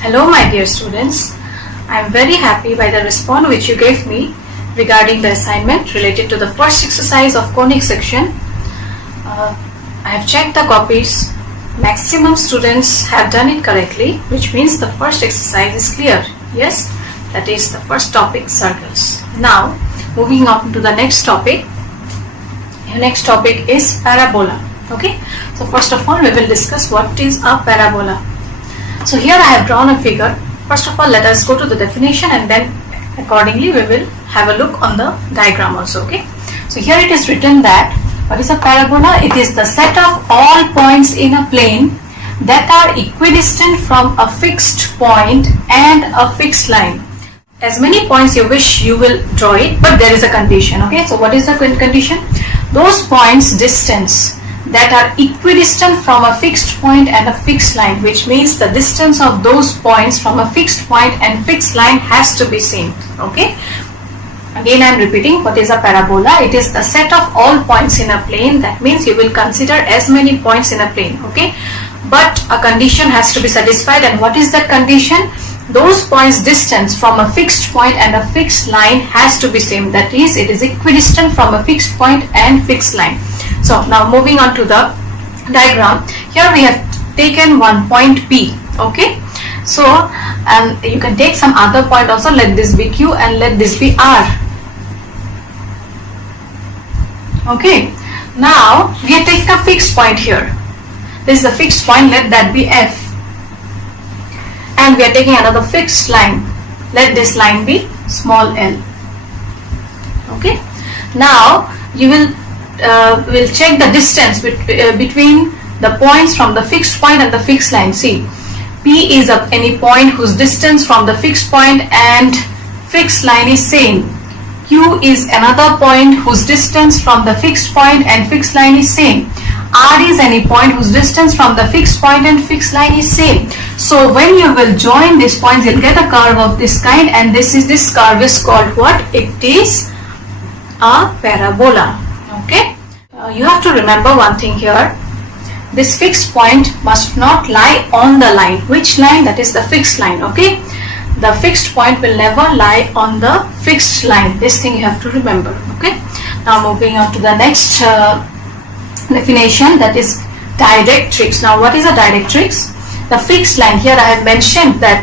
Hello my dear students, I am very happy by the response which you gave me regarding the assignment related to the first exercise of conic section. I have checked the copies, maximum students have done it correctly, which means the first exercise is clear. Yes, that is the first topic, circles. Now moving on to the next topic. The next topic is parabola. Okay, so first of all we will discuss what is a parabola. So here I have drawn a figure. First of all, let us go to the definition and then accordingly we will have a look on the diagram also. Okay, so here it is written that what is a parabola? It is the set of all points in a plane that are equidistant from a fixed point and a fixed line. As many points you wish, you will draw it, but there is a condition. Okay, so what is the condition? Those points distance that are equidistant from a fixed point and a fixed line, which means the distance of those points from a fixed point and fixed line has to be same. Okay, again I am repeating, what is a parabola? It is the set of all points in a plane. That means you will consider as many points in a plane. Okay, but a condition has to be satisfied, and what is that condition? Those points distance from a fixed point and a fixed line has to be same. That is, it is equidistant from a fixed point and fixed line. So now moving on to the diagram. Here we have taken one point P. Okay, so you can take some other point also. Let this be Q and let this be R. Okay, now we have taken a fixed point here. This is a fixed point, let that be F. And we are taking another fixed line. Let this line be small l. Okay, now you will check the distance between the points from the fixed point and the fixed line. See, P is any point whose distance from the fixed point and fixed line is same. Q is another point whose distance from the fixed point and fixed line is same. R is any point whose distance from the fixed point and fixed line is same. So when you will join these points, you'll get a curve of this kind, and this curve is called what? It is a parabola. Okay, you have to remember one thing here. This fixed point must not lie on the line. Which line? That is the fixed line. Okay, the fixed point will never lie on the fixed line. This thing you have to remember. Okay, now moving on to the next definition, that is directrix. Now what is a directrix? The fixed line. Here I have mentioned that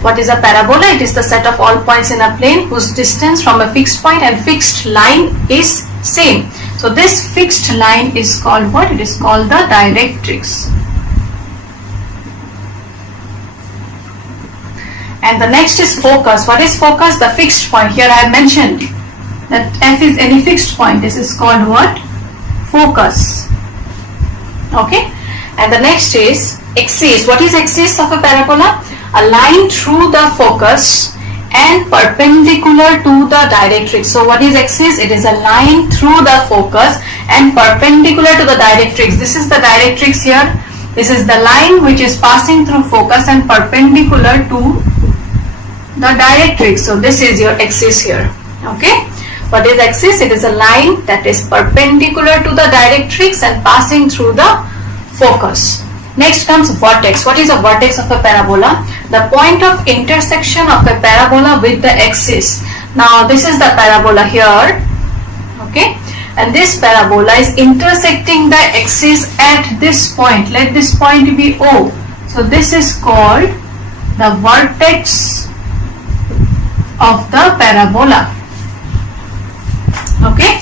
what is a parabola? It is the set of all points in a plane whose distance from a fixed point and fixed line is same. So this fixed line is called what? It is called the directrix. And the next is focus. What is focus? The fixed point. Here I have mentioned that F is any fixed point. This is called what? Focus. Okay, and the next is axis. What is axis of a parabola? A line through the focus and perpendicular to the directrix. So what is axis? It is a line through the focus and perpendicular to the directrix. This is the directrix here. This is the line which is passing through focus and perpendicular to the directrix. So this is your axis here. Okay, what is axis? It is a line that is perpendicular to the directrix and passing through the focus. Next comes vertex. What is a vertex of a parabola? The point of intersection of a parabola with the axis. Now this is the parabola here. Okay, and this parabola is intersecting the axis at this point. Let this point be O. So this is called the vertex of the parabola. Okay,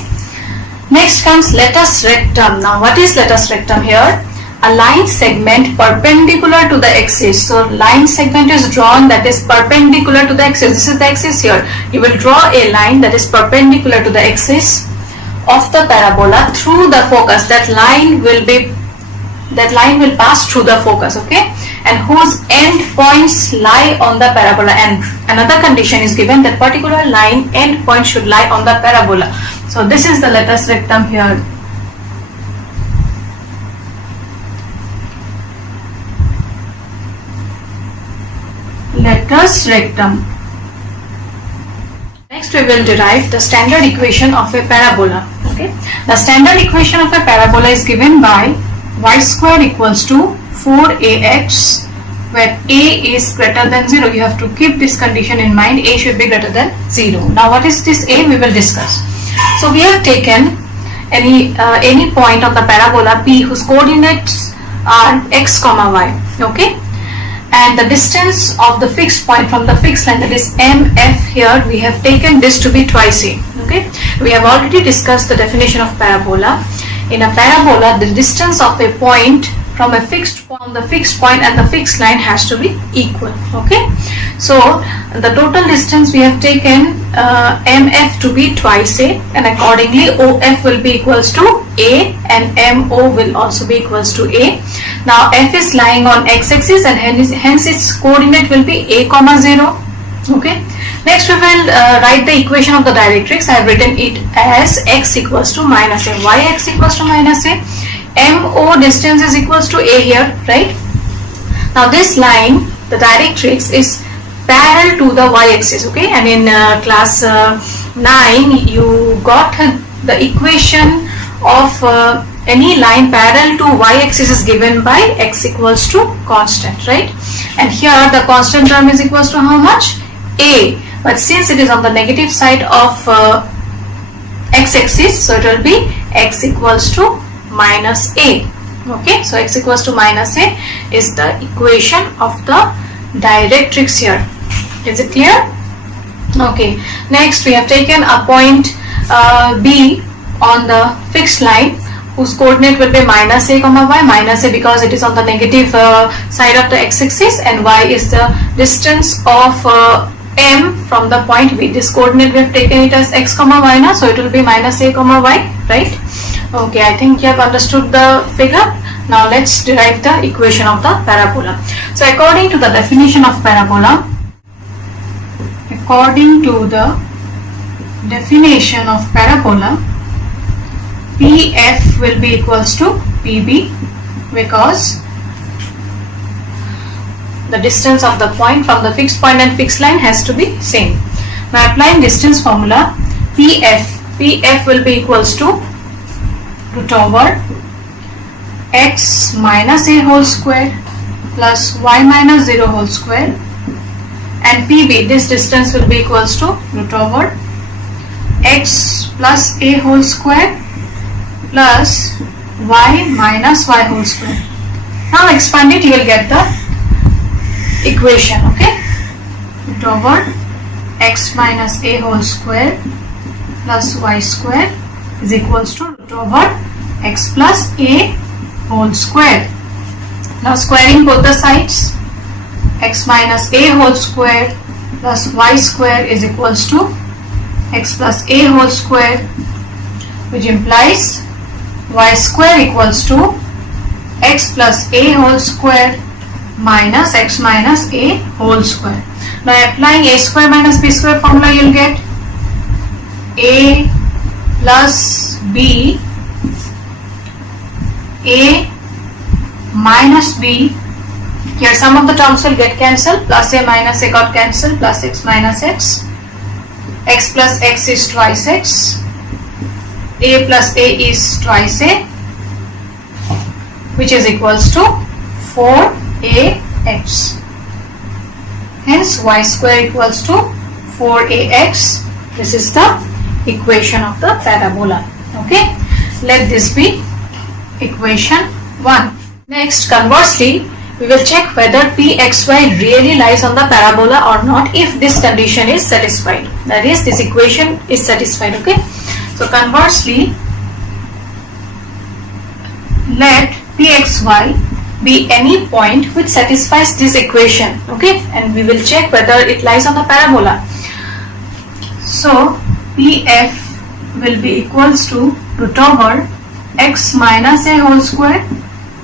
next comes latus rectum. Now what is latus rectum here? A line segment perpendicular to the axis. So line segment is drawn that is perpendicular to the axis. This is the axis here. You will draw a line that is perpendicular to the axis of the parabola through the focus. That line will pass through the focus. Okay, and whose end points lie on the parabola. And another condition is given, that particular line end point should lie on the parabola. So this is the latus rectum here. Latus rectum. Next we will derive the standard equation of a parabola. Okay, the standard equation of a parabola is given by y square equals to 4ax where a is greater than 0. You have to keep this condition in mind. A should be greater than 0. Now what is this a? We will discuss. So we have taken any point of the parabola P whose coordinates are x comma y. Okay, and the distance of the fixed point from the fixed line, that is MF, here we have taken this to be twice a. Okay, we have already discussed the definition of parabola. In a parabola, the distance of a point from the fixed point and the fixed line has to be equal. Okay, so the total distance we have taken MF to be twice a, and accordingly OF will be equals to a and MO will also be equals to a. Now F is lying on x-axis and hence its coordinate will be a comma 0. Okay, next we will write the equation of the directrix. I have written it as x equals to minus a, y x equals to minus a, MO distance is equals to a here, right? Now this line, the directrix, is parallel to the y-axis. Okay, and in class 9 you got the equation of any line parallel to y-axis is given by x equals to constant, right? And here the constant term is equals to how much? A. But since it is on the negative side of x-axis, so it will be x equals to minus a. Okay, so x equals to minus a is the equation of the directrix here. Is it clear? Okay, next we have taken a point B on the fixed line whose coordinate will be minus a comma y, minus a because it is on the negative side of the x-axis, and y is the distance of M from the point B. This coordinate we have taken it as x comma y now, so it will be minus a comma y, right? Okay, I think you have understood the figure. Now let's derive the equation of the parabola. So according to the definition of parabola, PF will be equals to PB because the distance of the point from the fixed point and fixed line has to be same. Now applying distance formula, PF will be equals to root over x minus a whole square plus y minus 0 whole square, and PB, this distance will be equals to root over x plus a whole square plus y minus y whole square. Now expand it, you will get the equation. Okay, root over x minus a whole square plus y square is equals to root over x plus a whole square. Now squaring both the sides, x minus a whole square plus y square is equals to x plus a whole square, which implies y square equals to x plus a whole square minus x minus a whole square. Now applying a square minus b square formula, you will get a plus b, a minus b. Here some of the terms will get cancelled, plus a minus a got cancelled, plus x minus x, x plus x is twice x, a plus a is twice a, which is equals to 4ax. Hence y square equals to 4ax. This is the equation of the parabola. Okay, let this be equation 1. Next, conversely, we will check whether Pxy really lies on the parabola or not if this condition is satisfied. That is, this equation is satisfied. Okay, so conversely, let Pxy be any point which satisfies this equation. Okay, and we will check whether it lies on the parabola. So Pf will be equals to root over x minus a whole square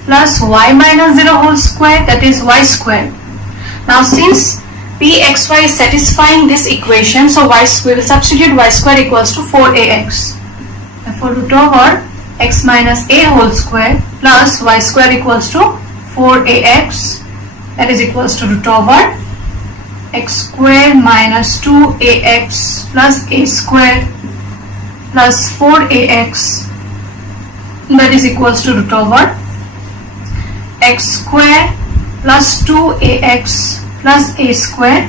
plus y minus 0 whole square, that is y square. Now since Pxy is satisfying this equation, so we will substitute y square equals to 4ax. Therefore root over x minus a whole square plus y square equals to 4ax, that is equals to root over x square minus 2ax plus a square plus 4ax, that is equals to root over x square plus 2ax plus a square,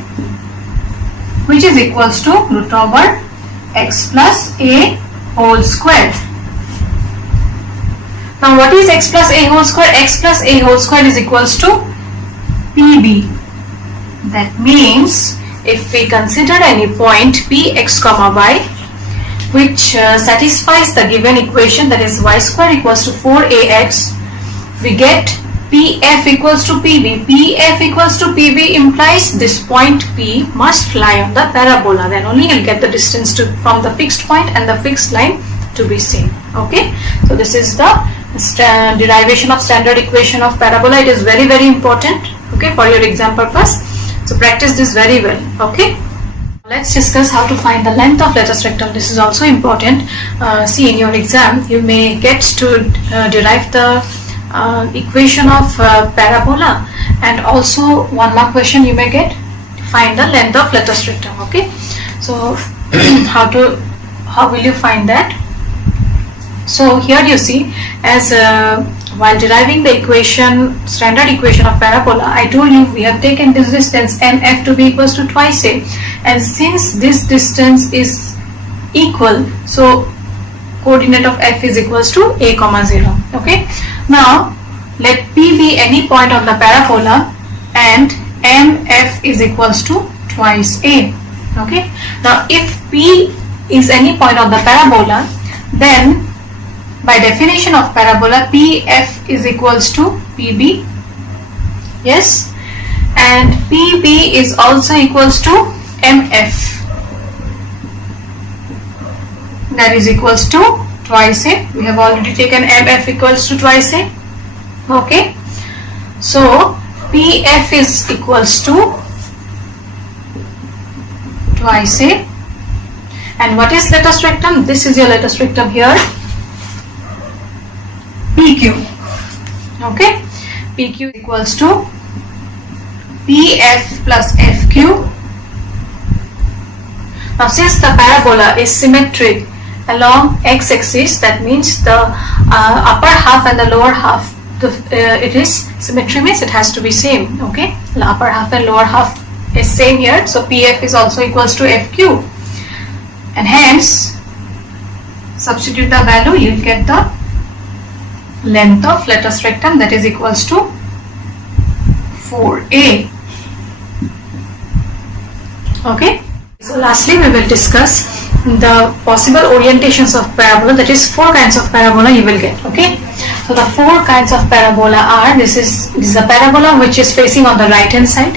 which is equals to root over x plus a whole square. Now what is x plus a whole square? X plus a whole square is equals to pb. That means if we consider any point px comma y which satisfies the given equation, that is y square equals to 4ax, we get pf equals to pb. Pf equals to pb implies this point p must lie on the parabola, then only you'll get the distance from the fixed point and the fixed line to be seen. Okay, so this is the derivation of standard equation of parabola. It is very important, okay, for your exam purpose. So practice this very well. Okay, let's discuss how to find the length of latus rectum. This is also important. See, in your exam you may get to derive the equation of parabola, and also one more question you may get to find the length of latus rectum. Okay, so how will you find that? So here you see, as while deriving the equation, standard equation of parabola, I told you we have taken this distance mf to be equals to twice a, and since this distance is equal, so coordinate of f is equals to a comma 0. Okay, now let p be any point on the parabola and mf is equals to twice a. Okay, now if p is any point on the parabola, then by definition of parabola, pf is equals to pb. Yes, and pb is also equals to mf, that is equals to twice a. We have already taken mf equals to twice a. Okay, so pf is equals to twice a. And what is latus rectum? This is your latus rectum here, PQ. Okay, PQ equals to PF plus FQ. Now since the parabola is symmetric along x-axis, that means the upper half and the lower half, it is symmetry means it has to be same. Okay, the upper half and lower half is same here, so PF is also equals to FQ, and hence substitute the value, you will get the length of latus rectum, that is equals to 4a. Okay, so lastly we will discuss the possible orientations of parabola, that is 4 kinds of parabola you will get. Okay, so the 4 kinds of parabola are, this is a parabola which is facing on the right hand side,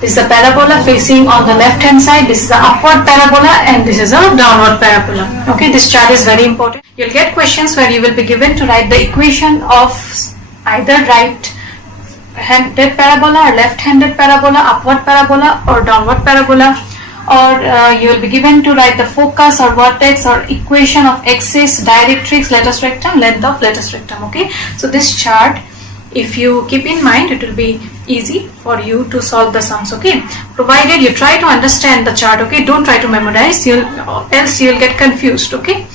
this is a parabola facing on the left hand side, this is an upward parabola, and this is a downward parabola. Okay, this chart is very important. You'll get questions where you will be given to write the equation of either right-handed parabola or left-handed parabola, upward parabola or downward parabola, or you will be given to write the focus or vertex or equation of axis, directrix, latus rectum, length of latus rectum. Okay, so this chart, if you keep in mind, it will be easy for you to solve the sums. Okay, provided you try to understand the chart. Okay, don't try to memorize, else you'll get confused. Okay,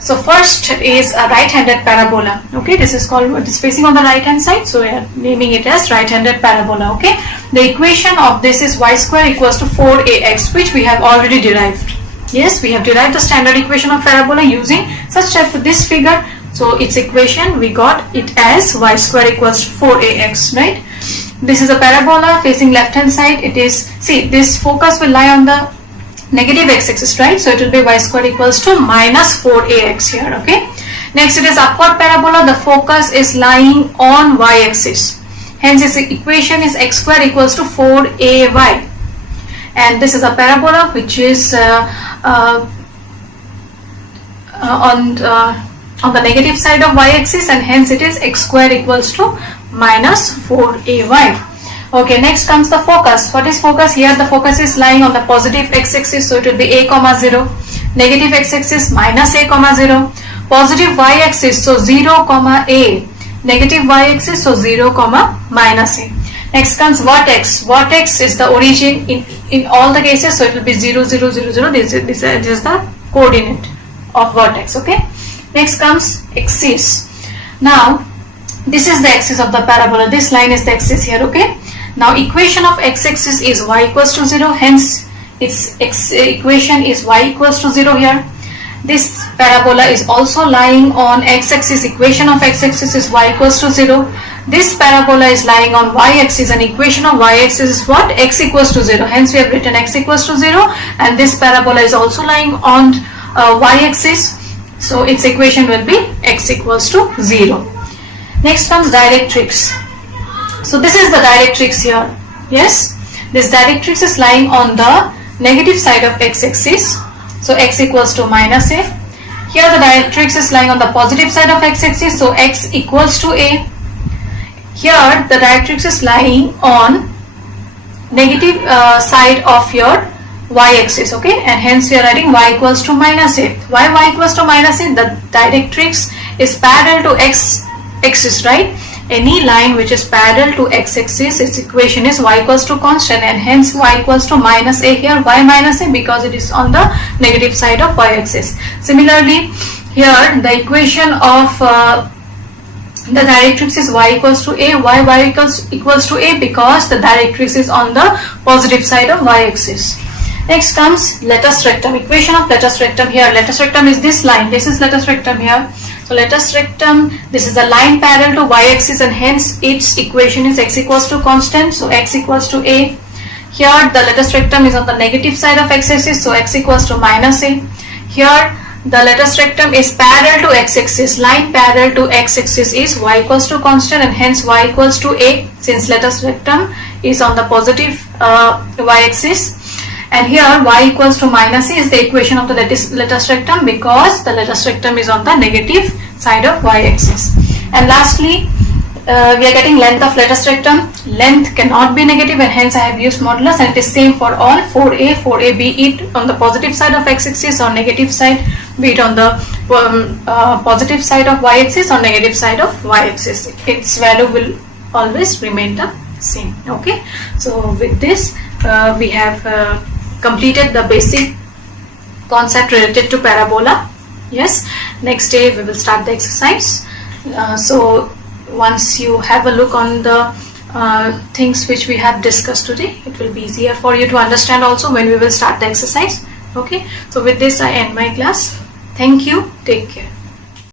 so first is a right-handed parabola. Okay, this is called, it is facing on the right hand side, so we are naming it as right-handed parabola. Okay, the equation of this is y square equals to 4ax, which we have already derived. Yes, we have derived the standard equation of parabola using such type of this figure. So its equation, we got it as y square equals to 4ax, right? This is a parabola facing left hand side. It is, see, this focus will lie on the negative x-axis, right? So it will be y square equals to minus 4ax here. Okay, next it is upward parabola. The focus is lying on y-axis, hence its equation is x square equals to 4ay. And this is a parabola which is on the negative side of y-axis, and hence it is x square equals to minus 4ay. Okay, next comes the focus. What is focus? Here the focus is lying on the positive x-axis, so it will be a comma 0. Negative x-axis minus a comma 0. Positive y-axis, so 0 comma a. Negative y-axis, so 0 comma minus a. Next comes vertex. Vertex is the origin in all the cases, so it will be 0 0 0 0. This is the coordinate of vertex. Okay, next comes axis. Now this is the axis of the parabola, this line is the axis here. Okay, Now equation of x-axis is y equals to 0, hence its equation is y equals to 0 here. This parabola is also lying on x-axis, equation of x-axis is y equals to 0. This parabola is lying on y-axis and equation of y-axis is what? X equals to 0. Hence we have written x equals to 0, and this parabola is also lying on y-axis. So its equation will be x equals to 0. Next comes directrix. So this is the directrix here. Yes, this directrix is lying on the negative side of x-axis. So x equals to minus a. Here the directrix is lying on the positive side of x-axis. So x equals to a. Here the directrix is lying on negative side of your y-axis, okay, and hence we are writing y equals to minus a. Why y equals to minus a? The directrix is parallel to x-axis, right? Any line which is parallel to x-axis, its equation is y equals to constant, and hence y equals to minus a here. Why minus a? Because it is on the negative side of y-axis. Similarly, here the equation of the directrix is y equals to a. Why y equals to a? Because the directrix is on the positive side of y-axis. Next comes latus rectum. Equation of latus rectum here. Latus rectum is this line. This is latus rectum here. So latus rectum, this is the line parallel to y-axis, and hence its equation is x equals to constant. So x equals to a. Here the latus rectum is on the negative side of x-axis. So x equals to minus a. Here the latus rectum is parallel to x-axis. Line parallel to x-axis is y equals to constant, and hence y equals to a, since latus rectum is on the positive y-axis. And here y equals to minus a is the equation of the latus rectum, because the latus rectum is on the negative side of y-axis. And lastly, we are getting length of latus rectum. Length cannot be negative, and hence I have used modulus, and it is same for all. 4a, be it on the positive side of x-axis or negative side, be it on the positive side of y-axis or negative side of y-axis. Its value will always remain the same. Okay, so with this we have completed the basic concept related to parabola. Yes, next day we will start the exercise. So once you have a look on the things which we have discussed today, it will be easier for you to understand also when we will start the exercise. Okay, so with this I end my class. Thank you. Take care.